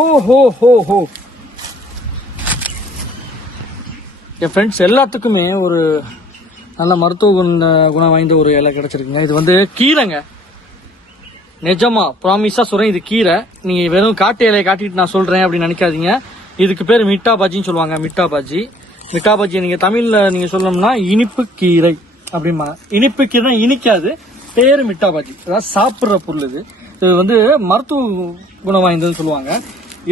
ஓஹோ ஹோ ஹோ. என் ஃப்ரெண்ட்ஸ் எல்லாத்துக்குமே ஒரு நல்ல மருத்துவ குணம் வாய்ந்த ஒரு இலை கிடைச்சிருக்குங்க. இது வந்து கீரைங்க. நிஜமா ப்ராமிஸா சொல்றேன், இது கீரை. நீங்க வெறும் காட்டு இலையை காட்டிட்டு நான் சொல்றேன் அப்படின்னு நினைக்காதீங்க. இதுக்கு பேர் மிட்டா பாஜின்னு சொல்லுவாங்க. மிட்டா பாஜி. மிட்டா பாஜி நீங்க தமிழ்ல நீங்க சொல்லணும்னா இனிப்பு கீரை அப்படிமா. இனிப்பு கீரை இனிக்காது, பேரு மிட்டா பாஜி. அதாவது சாப்பிட்ற பொருள். இது வந்து மருத்துவ குணம் வாய்ந்ததுன்னு சொல்லுவாங்க.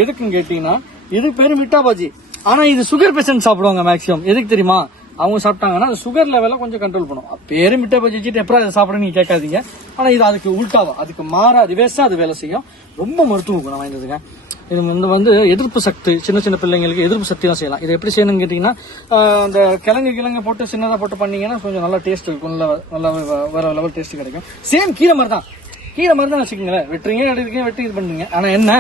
எதுக்குன்னு கேட்டீங்கன்னா இதுக்கு பேரு மிட்டா பாஜி. ஆனா இது சுகர் பேஷண்ட் சாப்பிடுவாங்க மேக்சிமம். எதுக்கு தெரியுமா? அவங்க சாப்பிட்டாங்கன்னா சுகர் லெவலை கொஞ்சம் கண்ட்ரோல் பண்ணும். பேரு மிட்டா பஜ்ஜி வச்சுட்டு எப்பறம் அதை சாப்பிட நீங்க கேட்காதீங்க. ஆனா இது அதுக்கு உள்டாவா, அதுக்கு மாறா ரிவேர்ஸா அது வேலை செய்யும். ரொம்ப மருத்துவ குணம் வாய்ந்ததுங்க. இது வந்து எதிர்ப்பு சக்தி, சின்ன சின்ன பிள்ளைங்களுக்கு எதிர்ப்பு சக்தி தான் செய்யலாம். இதை எப்படி செய்யணும்னு கேட்டீங்கன்னா அந்த கிழங்கு போட்டு சின்னதா போட்டு பண்ணீங்கன்னா கொஞ்சம் நல்லா டேஸ்ட் இருக்கும். நல்லா வேற லெவல் டேஸ்ட் கிடைக்கும். சேம் கீரை மாதிரி தான் வச்சுக்கோங்களேன். வெட்டுறீங்க எடுக்கிறீங்க வெட்டி இது பண்ணுங்க. ஆனா என்ன,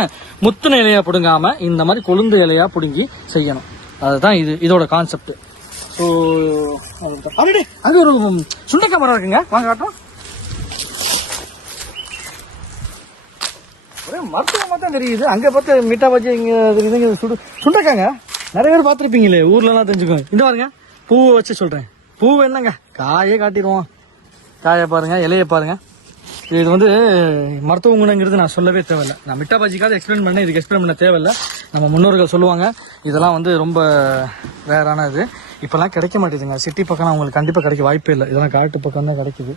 முத்துன இலையா பிடுங்காம இந்த மாதிரி கொழுந்து இலையா பிடுங்கி செய்யணும். அதுதான் இதோட கான்செப்ட். ஸோ அங்கே ஒரு சுண்டைக்காய் மரம் இருக்குங்க, வாங்க காட்டுறோம். ஒரே மருத்துவமாக தான் தெரியுது. அங்கே பார்த்து மிட்டா பஜ்ஜி இங்கே இதுங்க சுண்டைக்காங்க நிறைய பேர் பார்த்துருப்பீங்களே ஊர்லலாம் தெரிஞ்சுக்கோங்க. இந்த பாருங்க, பூவை வச்சு சொல்கிறேன். பூ என்னங்க, காயே காட்டிடுவோம். காயை பாருங்க, இலையை பாருங்க. இது வந்து மருத்துவ குணங்கிறது நான் சொல்லவே தேவையில்லை. நான் மிட்டா பாஜிக்காக எக்ஸ்பிளைன் பண்ணேன், இதுக்கு எக்ஸ்பிளைன் பண்ண தேவையில்லை. நம்ம முன்னோர்கள் சொல்லுவாங்க இதெல்லாம் வந்து ரொம்ப ரேரான இது. இப்போல்லாம் கிடைக்க மாட்டேதுங்க. சிட்டி பக்கம் உங்களுக்கு கண்டிப்பாக கிடைக்க வாய்ப்பே இல்லை. இதெல்லாம் காட்டு பக்கம் தான் கிடைக்குது.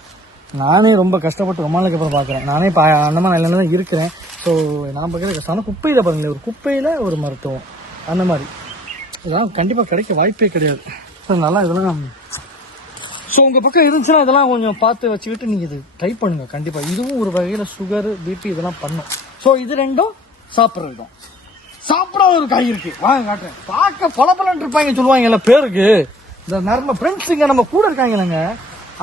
நானே ரொம்ப கஷ்டப்பட்டு ரொம்ப நாளைக்கு அப்புறம் பார்க்குறேன். நானே இப்போ அந்த மாதிரி நிலையில தான் இருக்கிறேன். ஸோ நான் பார்க்குறது கஷ்டம். குப்பையில் பாருங்களேன், ஒரு குப்பையில் ஒரு மருத்துவம் அந்த மாதிரி இதெல்லாம் கண்டிப்பாக கிடைக்க வாய்ப்பே கிடையாது. ஸோ நல்லா இதெல்லாம் ஸோ உங்கள் பக்கம் இருந்துச்சுன்னா இதெல்லாம் கொஞ்சம் பார்த்து வச்சுக்கிட்டு நீங்கள் இது ட்ரை பண்ணுங்கள் கண்டிப்பாக. இதுவும் ஒரு வகையில் சுகரு பிபி இதெல்லாம் பண்ணும். ஸோ இது ரெண்டும் சாப்பிட்றது. சாப்பிட ஒரு காய் இருக்கு, வாங்க காட்டுறேன். பார்க்க பலபலன் இருப்பாங்க சொல்லுவாங்கல்ல பேருக்கு. இந்த நம்ம ஃப்ரெண்ட்ஸுங்க நம்ம கூட இருக்காங்களேங்க,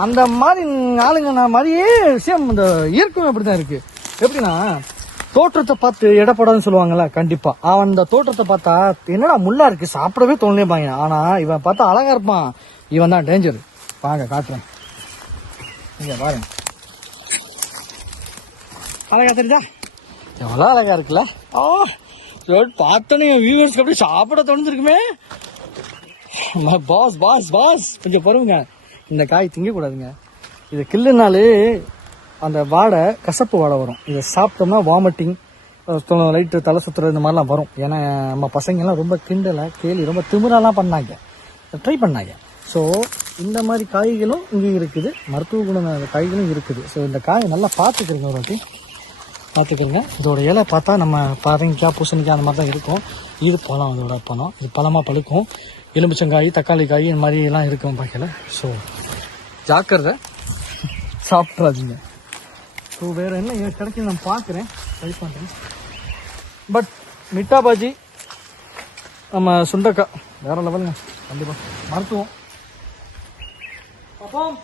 அந்த மாதிரி ஆளுங்க நான் மாதிரியே சேம் இந்த இயற்கை அப்படிதான் இருக்கு. எப்படின்னா தோற்றத்தை பார்த்து எடப்படாதுன்னு சொல்லுவாங்கல்ல. கண்டிப்பா அவன் அந்த தோற்றத்தை பார்த்தா என்னடா முள்ளா இருக்கு சாப்பிடவே தோணலேப்பாங்க. ஆனா இவன் பார்த்தா அழகா இருப்பான், இவன் தான் டேஞ்சர். வாங்க காட்டுறேன். இங்க பாருங்க, அழகா தெரியுதா? எவ்வளோ அழகா இருக்குல்ல. பார்த்தோன்னே வியூவர்ஸ்க்கு அப்படியே சாப்பிட தோணுருக்குமே. பாஸ் பாஸ் பாஸ் கொஞ்சம் பருவங்க. இந்த காய் திங்கக்கூடாதுங்க. இதை கில்லுனாலே அந்த வாடை, கசப்பு வாடை வரும். இதை சாப்பிட்டோம்னா வாமிட்டிங், லைட்டு தலை சுற்றுறது இந்த மாதிரிலாம் வரும். ஏன்னா நம்ம பசங்கள்லாம் ரொம்ப கிண்டலை கேலி ரொம்ப திமிரெல்லாம் பண்ணாங்க, ட்ரை பண்ணாங்க. ஸோ இந்த மாதிரி காய்களும் இங்கே இருக்குது, மருத்துவ குணம் காய்களும் இருக்குது. ஸோ இந்த காயை நல்லா பார்த்துக்கிறீங்க, ஒரு வாட்டி பார்த்துக்கிறங்க. இதோட இலை பார்த்தா நம்ம பரங்கிக்காய் பூசணிக்காய் அந்த மாதிரி தான் இருக்கும். இது பழம், இதோட பழம். இது பழமாக பழுக்கும். எலுமிச்சங்காய், தக்காளி காய் இந்த மாதிரி எல்லாம் இருக்கும் பார்க்கல. ஸோ ஜாக்கிரதை, சாப்பிட்றாதீங்க. ஸோ வேறு என்ன கிடைக்கும் நான் பார்க்குறேன், ட்ரை பண்ணுறேன். பட் மிட்டா பாஜி, நம்ம சுண்டைக்காய் வேறு லெவலுங்க. கண்டிப்பாக மருத்துவம். பாப்போம்.